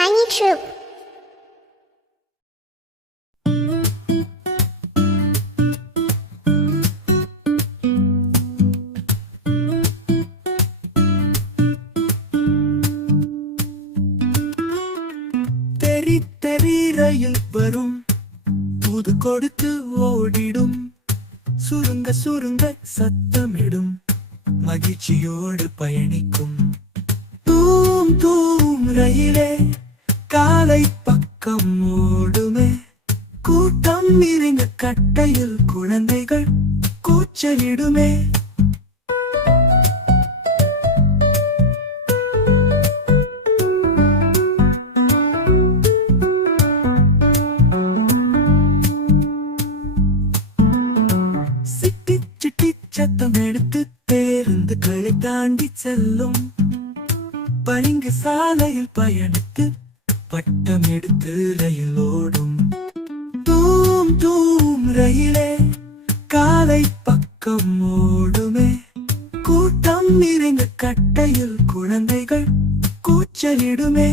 Tiny Troop. தெரி தெரி ரயில் வரும், புது கொடுத்து ஓடிடும், சுருங்க சுருங்க சத்தமிடும், மகிழ்ச்சியோடு பயணிக்கும். தூம் தூம் ரயிலே காலை பக்கம் ஓடுமே, கூட்டம் நிறைந்த கட்டையில் குழந்தைகள் கூச்சலிடுமே. சத்தம் எடுத்து பேருந்துகளை தாண்டி செல்லும், பளிங்கு சாலையில் பயணித்து பட்டம் எடுத்து ரயில் ஓடும். தூம் தூம் ரயிலே காலை பக்கம் ஓடுமே, கூட்டம் நிறைந்த கட்டையில் குழந்தைகள் கூச்சலிடுமே.